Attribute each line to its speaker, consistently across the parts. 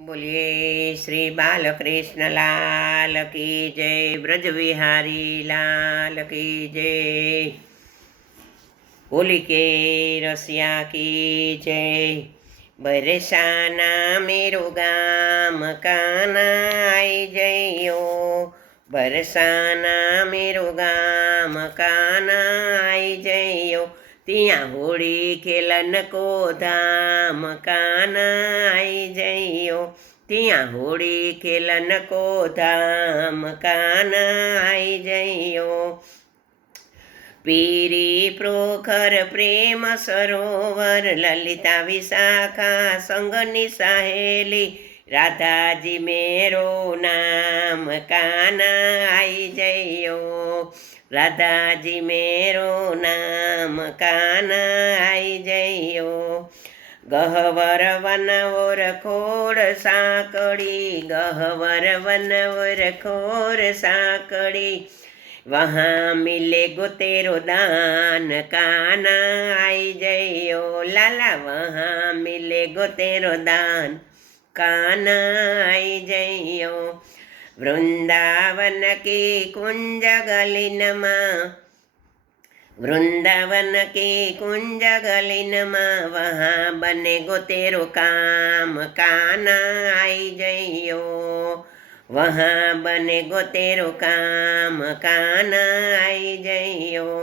Speaker 1: બોલીએ શ્રી બાલકૃષ્ણ લાલ કી જય બ્રજ વિહારી લાલ કી જય હોલી કે રસિયા કી જય બરસાના મેરો ગામ કાનાઈ જયો બરસાના મેરો ગામ કાનાઈ જયો ત્યાં હોળી ખેલન કો ધામ કાનાઈ જઈયો. ત્યાં હોળી ખેલન કો ધામ કાનાઈ જઈયો. પીરી પ્રોખર પ્રેમ સરોવર, લલિતા વિશાખા સંગની સહેલી રાધાજી મેરો નામ કાના આઈ જયો રાધાજી મેરો નામ કાના આઈ જયો ગહવર ઓર ખોર સાંકળી, ગહવર વનવર ખોર સાંકળી. વહાં મિલે ગો તેરો દાન કાના આઈ જઈયો લાલા, વહાં મિલે ગો તેરો દાન કાના આઈ જયો વૃંદાવન કી કુંજ ગલિનમાં વૃંદાવન કી કુંજ ગલિનમાં વહા બને ગો તેરો કામ કાના આઈ જયો વહા બને ગો તેરો કામ કાના આઈ જયો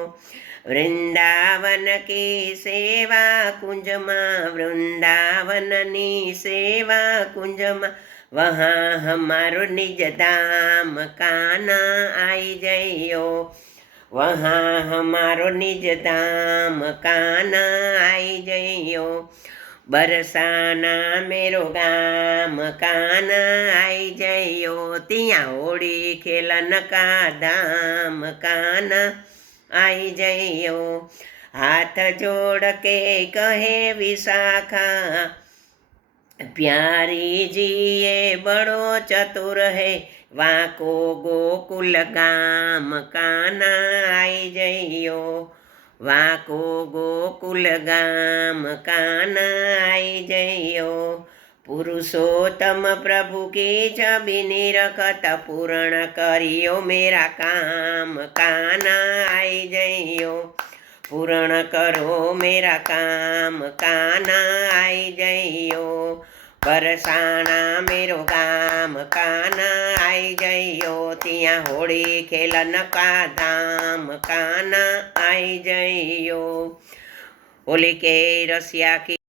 Speaker 1: વૃંદાવન કી સેવા કુંજમાં વૃંદાવનની સેવા કુંજમાં વહાં હમારો નિજ ધામ કાના આઈ જયો વહાં હમારો નિજ ધામ કાના આઈ જયો બરસાના મેરો ગામ કાના આઈ જયો ત્યાં હોળી ખેલન કા ધામ કાના આઈ જયો હાથ જોડ કે કહે વિશાખા પ્યારી જીએ બડો ચતુર હે, વાંકો ગોકુલ ગામ કાના આઈ જયો વાંકો ગોકુલ ગામ કાના આઈ જયો પુરુષોત્તમ પ્રભુ કી છબીની રખત પૂર્ણ કર્યો, મેરા કામ કાના આઈ જયો પૂર્ણ કરો મેરા કામ કાના આઈ જયો બરસાણા મેરો ગામ કાના આઈ જયો ત્યાં હોળી ખેલન કા ધામ કાના આઈ જયો હોલી કે રસિયા કી